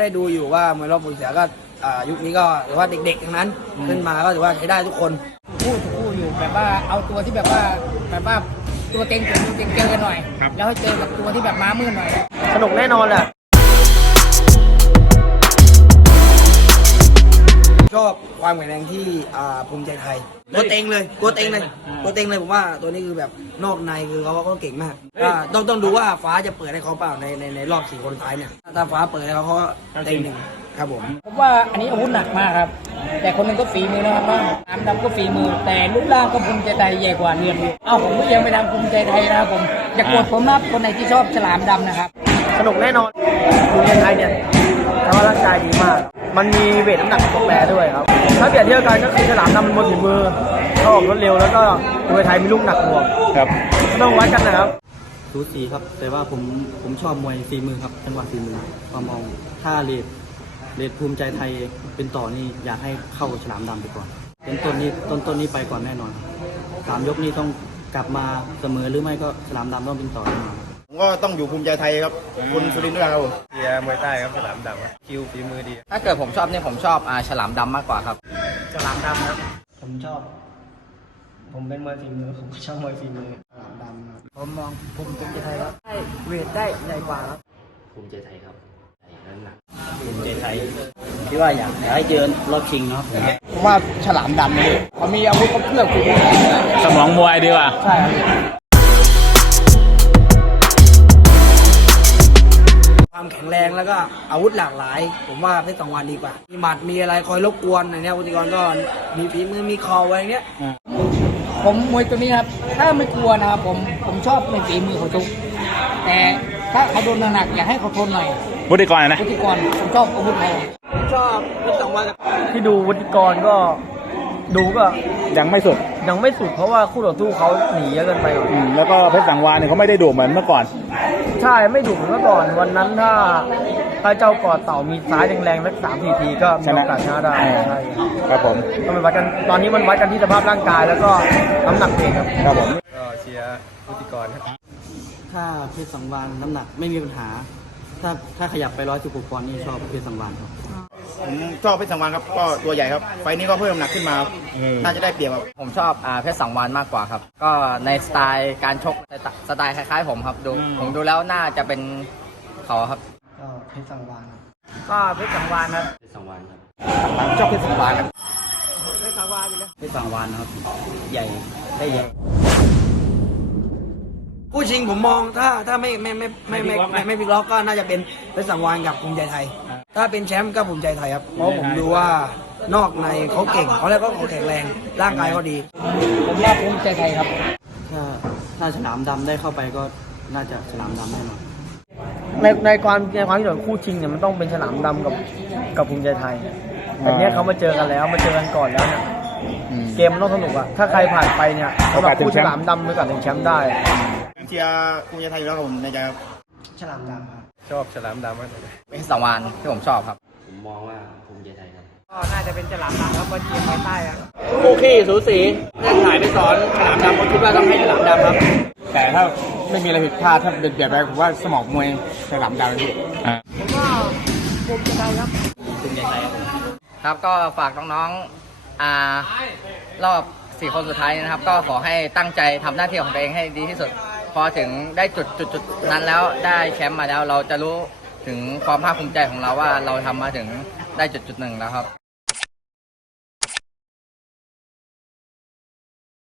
ได้ดูอยู่ว่ามวยรอบปูเสือก็อ่ายุคนี้ก็ถือว่าเด็กๆทั้งนั้น ขึ้นมาก็ถือว่าใช้ได้ทุกคนคู่ถูกคู่อยู่แบบว่าเอาตัวที่แบบว่าแบบว่าตัวเต็งกับตัวเต็งเจอกันหน่อย แล้วให้เจอกับตัวที่แบบม้ามืดหน่อย สนุกแน่นอนแหละ ชอบความแข็งแรงที่อ่าภูมิใจไทยตัวเต็งเลยตัวเต็งเลยตัวเต็งเลยผมว่าตัวนี้คือแบบนอกในคือเขาก็เก่งมากอ่าต้องต้องดูว่าฟ้าจะเปิดให้เขาเปล่าในในในรอบสี่คนสุดท้ายเนี่ยถ้าฟ้าเปิดให้เขาเขาก็เต็งหนึ่งครับผมผมว่าอันนี้อาวุธหนักมากครับ แต่คนหนึงก็ฝีมือนะครับว่าน้ำดำก็ฝีมือ แต่รูปร่างก็ภูมิใจไทยใหญ่กว่าเรือนอยู่เอ้าผมก็ยังไปทางภูมิใจไทยนะครับผมอย่ากดผมนะครับคนไหนที่ชอบฉลามดำนะครับ สนุกแน่นอนภูมิใจไทยเนี่ยแต่ว่าร่างกายดีมาก มันมีเวทน้ำหนักตกแปรด้วยครับ ถ้าเปรียบเทียบกันก็คือฉลามดำมันบนฝีมือเขาออกรวดเร็วแล้วก็ภูมิใจไทยมีลูกหนักหน่วงครับก็ต้องวัดกันนะครับสูสีครับ แต่ว่าผมผมชอบมวยฝีมือครับจังหวะฝีมือความมองถ้าเลดเลดภูมิใจไทยเป็นต่อนี่อยากให้เข้าฉลามดำไปก่อนเป็นต้นนี้ต้นต้นนี้ไปก่อนแน่นอนครับสามยกนี้ต้องกลับมาเสมอหรือไม่ก็ฉลามดำต้องเป็นต่อแน่นอนผม ก็ต้องอยู่ภูมิใจไทยครับคุณสุรินทร์ด้วยครับผมเชียร์มวยใต้ครับฉลามดำครับคิวฝีมือดี ถ้าเกิดผมชอบเนี่ยผมชอบอ่าฉลามดำมากกว่าครับ ฉลามดำครับ ผมชอบ ผมเป็นมวยฝีมือ ผมชอบมวยฝีมือฉลามดำครับผมมองภูมิใจไทยครับได้เวทได้ใหญ่กว่าครับภูมิใจไทยครับน้ำหนักภูมิใจไทยคิดว่าอยากอยากให้เจอรอบชิงเนาะผมว่าฉลามดำนี่เขามีอาวุธครบเครื่องฝีมือสมองมวยดีกว่า ใช่ แข็งแรงแล้วก็อาวุธหลากหลาย ผมว่าเพชรสองวันดีกว่า มีหมัดมีอะไรคอยรบกวนอย่างเนี้ยวุฒิกรก็มีฝีมือมีคอไว้อย่างเนี้ยผมมวยตัวนี้นะครับ ถ้าไม่กลัวนะครับผมผมชอบในฝีมือเขาทุกแต่ถ้าเขาโดนหนักๆอยากให้เขาทนหน่อยวุฒิกรนะพุทธิกรผมชอบอาวุธเขาชอบเพชรสองวันที่ดูวุฒิกรก็ดูก็ยังไม่สุดยังไม่สุดเพราะว่าคู่ต่อสู้เขาหนีเยอะเกินไปหน่อยอืมแล้วก็เพชรสังวานเนี่ยเขาไม่ได้ดุเหมือนเมื่อก่อน ใช่ไม่ดุเหมือนเมื่อก่อนวันนั้นถ้าถ้าเจ้ากอดเต่ามีซ้ายแรงๆสักสามสี่ทีก็มีโอกาสชนะได้ใช่ครับผมต้องไปวัดกันตอนนี้มันวัดกันที่สภาพร่างกายแล้วก็น้ำหนักเองครับครับผมก็เชียร์พุทธิกรครับถ้าเพชรสังวานน้ำหนักไม่มีปัญหา ถ้าถ้าขยับไปร้อยสิบหกปอนด์นี่ชอบเพชรสังวานครับ ผมชอบเพชรสังวานครับก็ตัวใหญ่ครับไฟล์นี้ก็เพิ่มน้ำหนักขึ้นมาครับน่าจะได้เปรียบครับผมชอบอ่าเพชรสังวานมากกว่าครับ ก็ในสไตล์การชกสไตล์สไตล์คล้ายๆ ผมครับดูผมดูแล้วน่าจะเป็นเขาครับ ก็เพชรสังวานครับก็เพชรสังวานครับเพชรสังวานครับผมชอบเพชรสังวานครับเพชรสังวานอยู่แล้วเพชรสังวานนะครับ ใหญ่ได้ใหญ่ ผู้ชิงผมมองถ้าถ้าไม่ไม่ไม่ไม่ไม่ไม่ไม่พิกล็อกก็น่าจะเป็นเพชรสังวานกับภูมิใจไทย ถ้าเป็นแชมป์ก็ภูมิใจไทยครับ เพราะผมดูว่านอกในเขาเก่งเขาแล้วก็เขาแข็งแรง ร่างกายเขาดี ผมว่าภูมิใจไทยครับถ้าถ้าฉลามดำได้เข้าไปก็น่าจะฉลามดำแน่นอนในในความในความที่เราคู่ชิงเนี่ยมันต้องเป็นฉลามดำกับกับภูมิใจไทยแต่เนี้ยเขามาเจอกันแล้วมาเจอกันก่อนแล้วเนี่ยเกมมันต้องสนุกอะถ้าใครผ่านไปเนี่ยสำหรับคู่ฉลามดำมีโอกาสถึงแชมป์ได้เชียร์ภูมิใจไทยอยู่แล้วครับผมในใจครับฉลามดำครับ ชอบฉลามดำมากเพชรสังวานที่ผมชอบครับ ผมมองว่าภูมิใจไทยครับ ก็น่าจะเป็นฉลามดำครับเพราะเชียร์ไทยใต้ครับคู่ขี้สูสีเล่นหายไปสอนฉลามดำผมคิดว่าต้องให้ฉลามดำครับ แต่ถ้าไม่มีอะไรผิดพลาดถ้าเบียดเบียดไปผมว่าสมองมวยฉลามดำพี่ครับก็ฝากน้องๆอ่ารอบสี่คนสุดท้ายนี้นะครับ ก็ขอให้ตั้งใจทำหน้าที่ของตัวเองให้ดีที่สุด พอถึงได้จุดจุดจุดนั้นแล้วได้แชมป์มาแล้วเราจะรู้ถึงความภาคภูมิใจของเราว่าเราทำมาถึงได้จุดจุดหนึ่งแล้วครับ